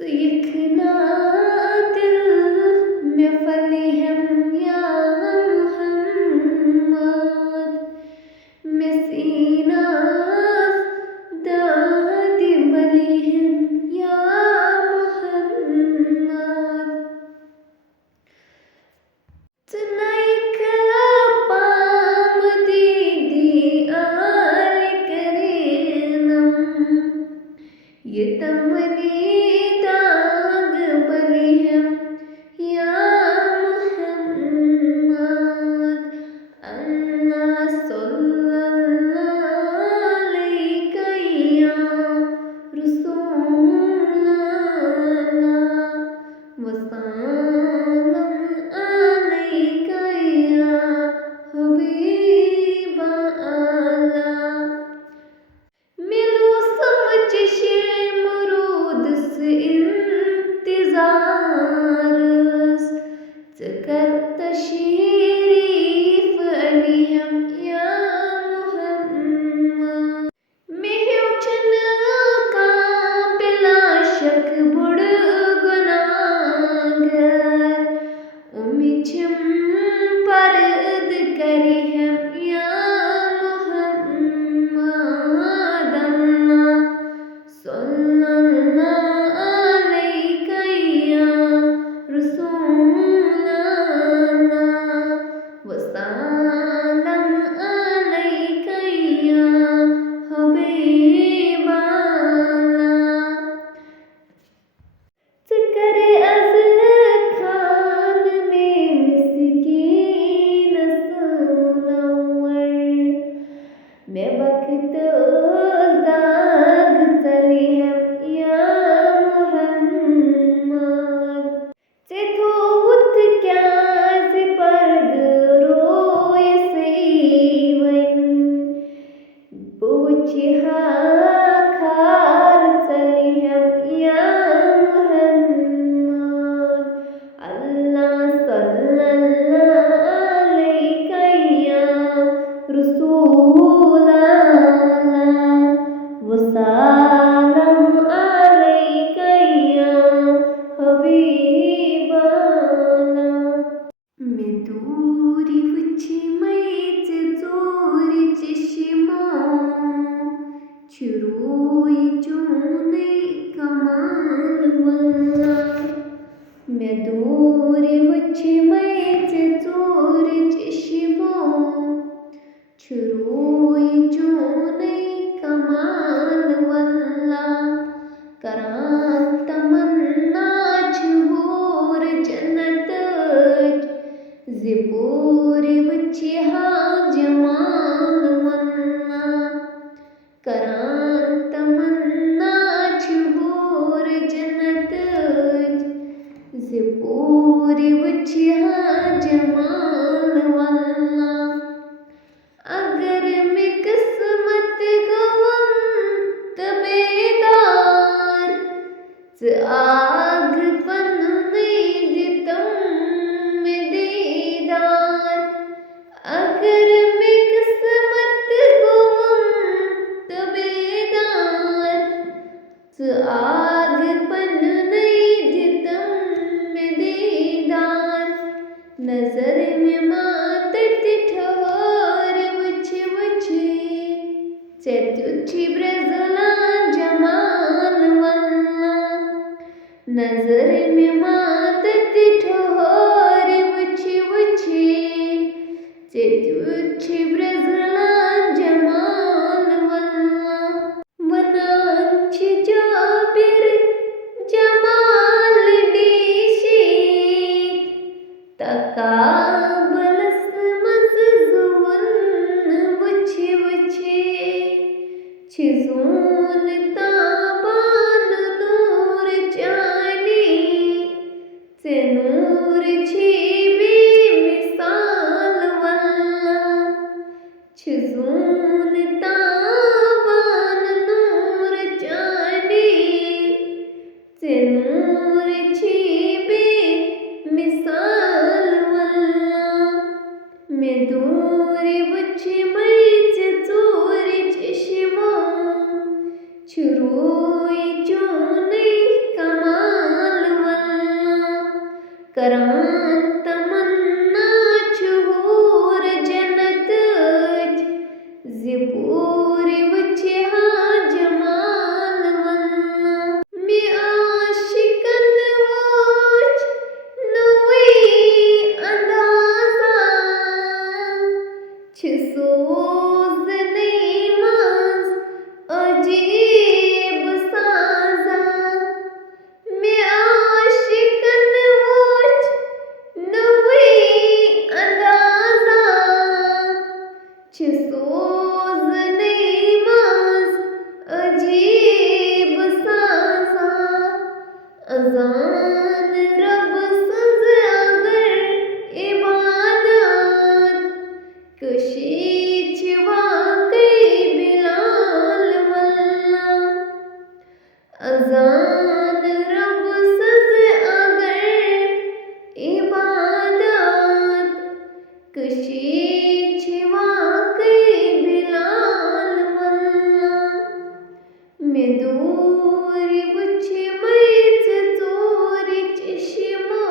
سيكنا दिल में फलीहम या मोहम्मद में सीना दादी मलीहम या मोहम्मद तनाइक पाम दीदी आल करेनम ये तमनी दाग बलिहम या मोहम्मद अन्ना सल्लल्लाहु अलैका या रसूलल्लाह वसल्लम अलैका या हबीब अल्लाह मिलो समझ शे मुरूद से इंतजार कर तशरीफ अलीहम या मोहम्मद मेहुचन का बिला शक बुड़ गुनाहगार उमिचम परद करिहम या मोहम्मद अल्लाह सल्लल्लाहु अलैका या रसूलल्लाह वसल्लम अलैका या हबीब अल्लाह करे अज़ खान में मिस्कीन मुनव्वर मैं वक्त दाग तलीहम या मोहम्मद से थोत क्या से पर्द रोय सईवन पूछा खार तलीहम या मोहम्मद अल्लाह सल्लल्लाहु अलैका या रसूलल्लाह वसल्लम अलैका या हबीब अल्लाह मैं दूरी वची मैच चोरी चश्मा चुरोई चूने कमाल वल्ला मैं दूरी वची मैच चोरी चश्मा चुरोई चूने कमाल वल्ला करां तमन्ना झूर जन्नत ज़िपूरी वची हा जमाल वल्ला करां तमन्ना झूर जन्नत ज़िपूरी वची हा जमाल वल्ला अगर मैं किस्मत गवम तबेदार आग पन नहीं दितम में दीदार अगर मैं किस्मत गवम तबेदार आग पन नहीं दितम में दीदार नजर में मातत ठहर वछे वछे चतुच्छी ब्रजला जमाल वल्ला नजर में मातत ठहर वछे वछे चतुच्छी ब्रजला जमाल वल्ला वनांची जाबिर जमाल देशीत तकाबलस मज़ज़ुन वछे वछे छिजून ताबान नूर जानी से नूर छिबी मिसाल वल्ला छिजून ताबान नूर जानी से नूर छिबी मिसाल वल्ला मैं दूरी वछे मैच चोरी चश्मा चुरोई चूने कमाल करां तमन्ना चहूर जन्नत ज़ि पूरी वच हा जमाल वन्ना में आशिकन वोच नवी अंदाज़ा छ सोज़ नईमास अजीब साज़ा में आशिकन वोच नवी अंदाज़ा छ सोज़ नईमास अजीब साज़ा अज़ान रब सज़ अगर इबादत कशी छ वाक़ई बिलाल वल्ला अज़ान रब सज़ अगर इबादत कशी छ वाक़ई बिलाल वल्ला में दूरी वच मैच चोरी चश्मा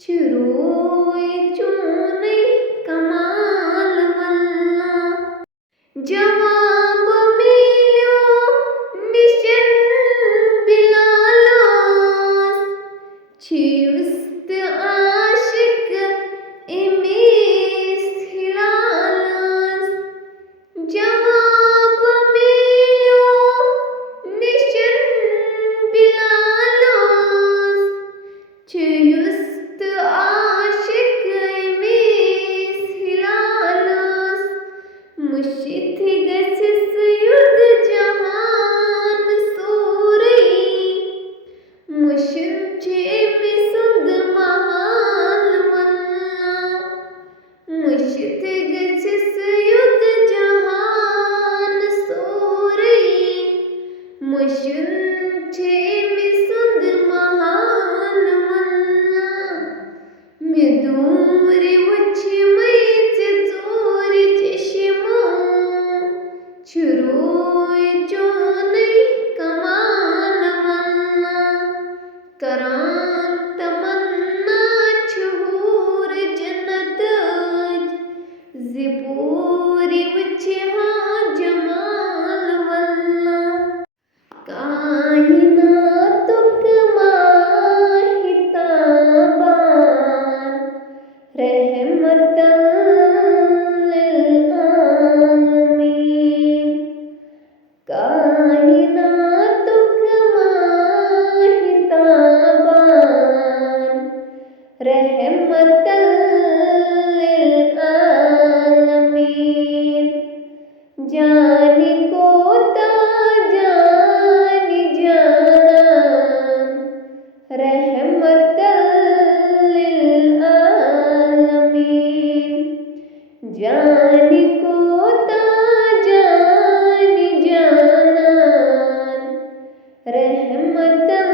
छ रोई चूनी कमाल वल्ला जवाब मिल्यो निशन बिलालोस छ उस्त आशिक इमेस हिलालोस जवाब मिल्यो निशन बिलालोस छ उस्त आशिक इमेस हिलालोस मुशिथ गसिस युद्ध जहान सूरई मुशिथ मिसुंद महाल वल्ला मुशिथ गसिस युद्ध जहान सूरई मुशिथ मिसुंद महाल वल्ला में दूरी वच मैच चोरी चश्मा छ रोई चूनी कमाल वल्ला करां तमन्ना चहूर जन्नत ज़ि पूरी वच हा जमाल वल्ला कायनातुक माहिताबान रहमतल लिल आलमीन कायनातुक माहिताबान रहमतल लिल आलमीन जानी कोता जानी जानान रहमतल लिल आलमीन जानी कोता जानी जानान रहमतल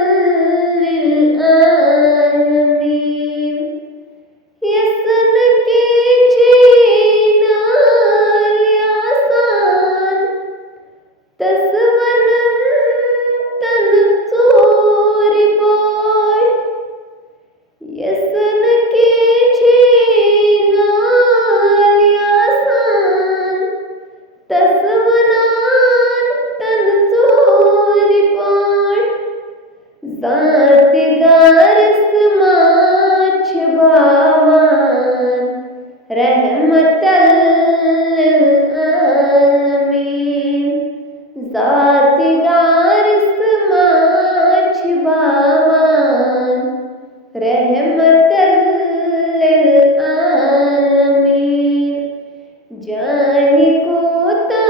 लिल आलमीन यसन के छीनाल आसान तसवनन तन चोरी पोट यसन के छीनाल आसान तसवनान तन चोरी पोट ज़ात गारस माछ बावान रहमतल लिल आलमीन ज़ात गारस माछ बावान रहमतल लिल आलमीन जानी कोता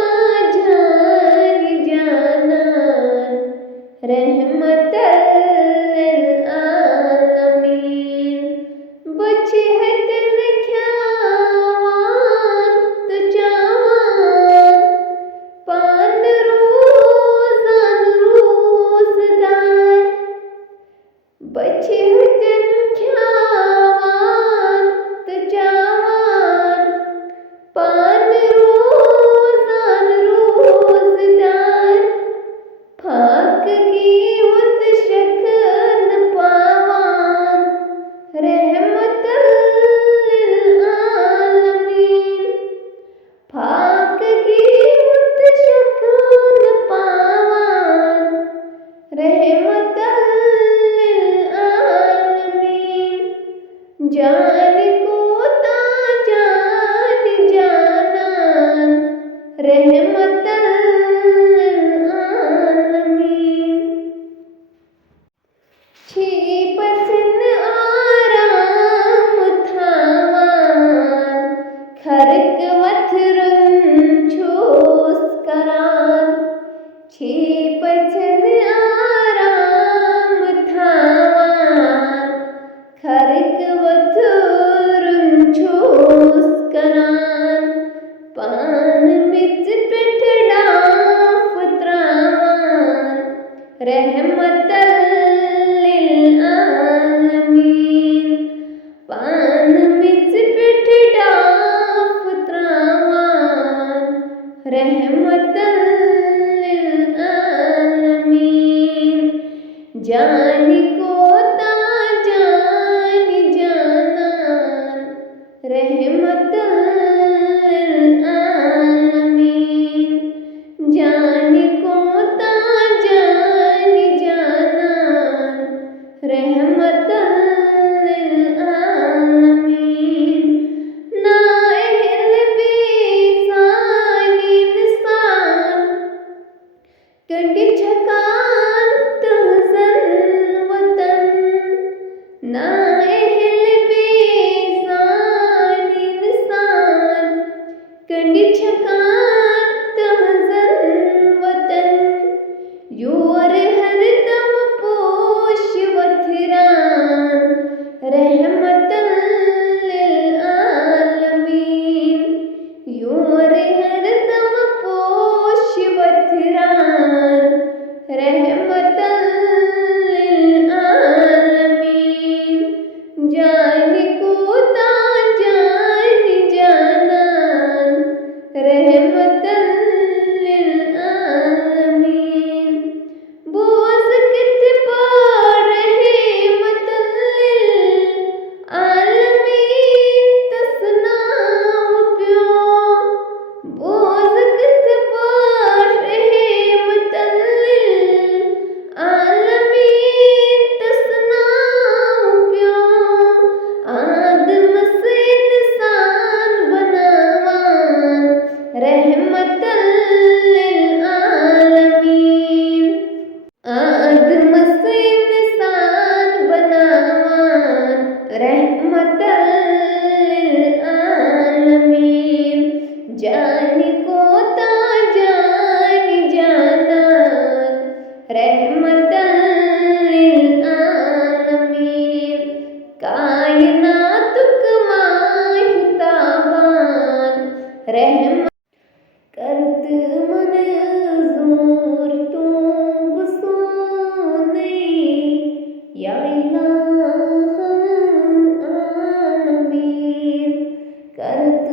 जानी जानान रहमतल लिल आलमीन बचे है तन ख्यावान तो जावान पान रोज़ान रोज़दार बचे है तन ख्यावान तो जावान पान रोज़ान रोज़दार फाक की उत शक रहमतल लिल आलमीन। जान को ता जान जानान, रहमतल लिल आलमीन। छिपसन आराम थावान, खरक वथरुन छूस करान। छिपसन आराम थावान, खरक वथरुन छूस करान। पान मिच पिठ डाफ त्रावान, रहमतल लिल आलमीन। पान मिच पिठ डाफ त्रावान, रहमतल लिल आलमीन। जान को ता जान जानान, रहमतल लिल आलमीन। जान को ता जान जानान, रहमतल लिल आलमीन। नाअहल बेसानी इंसान, कंडी छकान तहसन वतन। नाअहल बेसानी इंसान, कंडी छकान तहसन वतन। योर हरदम पोश वथरान, रहमतल लिल आलमीन। योर हरदम पोश वथरान, रहमतल लिल आलमीन। जान को ता जान जानान, रहमतल लिल आलमीन। बोझ कित पर रहमतल लिल आलमीन, तसनाव प्यो। बोझ कित पर रहमतल लिल आलमीन, तसनाव प्यो। आदम से इंसान बनावान, रहमतल लिल आलमीन। आदम से इंसान बनावान, रहमतल लिल आलमीन। जान को ता जान जानान, रहमतल लिल आलमीन। कायनातुक माहिताबान, रहमत करत मंजूर तूब सोने। या इलाहल आलमीन, करत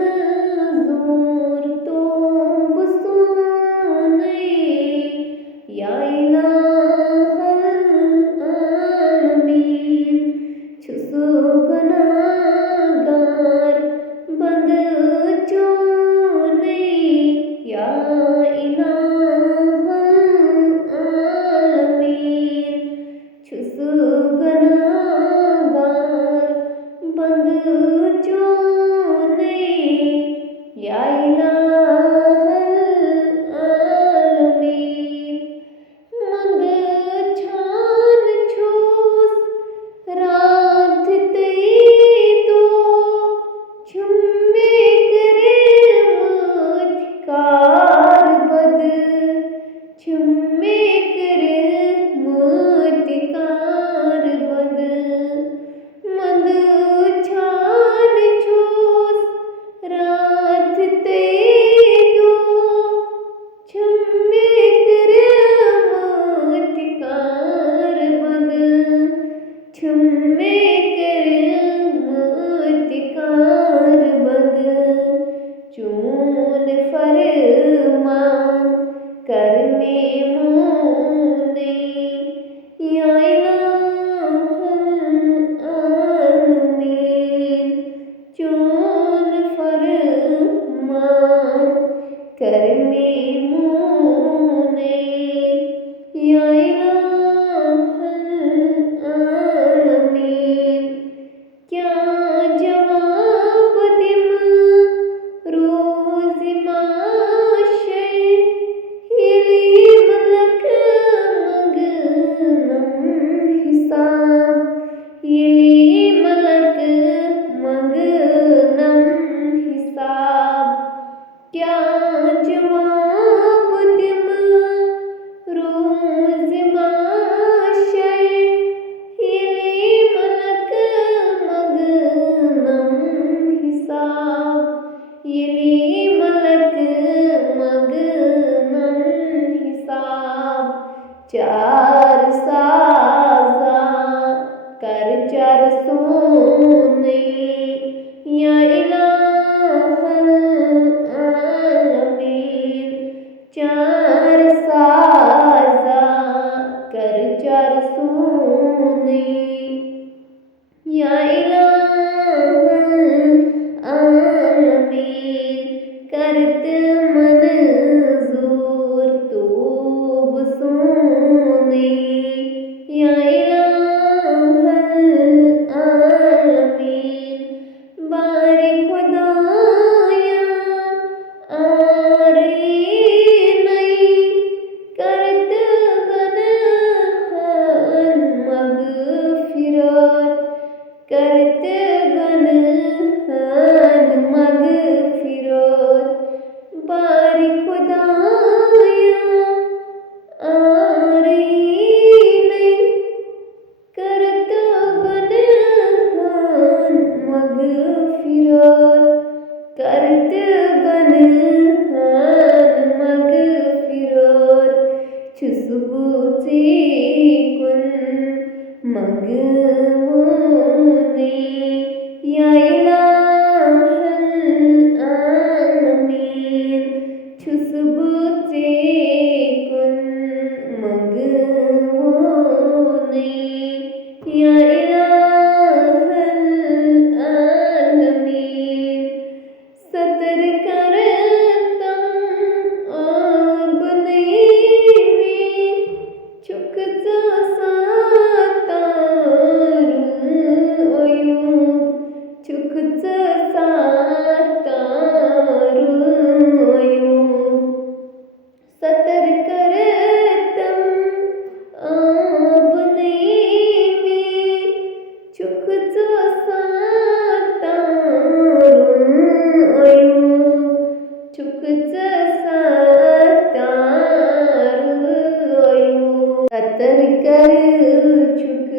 मंजूर तूब सोने। या इलाहल आलमीन। छुसु गुनाहगार बंद चोने। या इलाहल आलमीन। छुसु गुनाहगार बंद चोने। या इलाहल आलमीन। मंद छान छूस रात ते दो, छुम्मे करे मुत्कार बद। छुम्मे करे मुत्कार बद। मंद छान छूस रात ते दो, छुम्मे करे मुत्कार बद। छुम्मे करे मुत्कार बद। चून फरमान करने मुने। या इलाहल आलमीन। चून फरमान करने मुने। या चार सोने या इलाहल आलमीन करत मंजूर तूब सोने या इलाहल आलमीन बारी खुदाया आ रही नहीं करत गनहान मगफिरत करत गनहान मगफिरत बारी खुदाया आ रही नहीं करत गनहान मगफिरत करत गनहान मगफिरत खुशबूची कुन मगमूने या इलाहल आलमीन खुशबूची कुन मगमूने या इलाहल आलमीन सतर करतम आब नहीं चुकचा सातारुल अयूब चुकचा सातारुल अयूब सतर करतम आब नहीं चुकचा सातारुल अयूब चुकचा सातारुल अयूब सतर कर चुक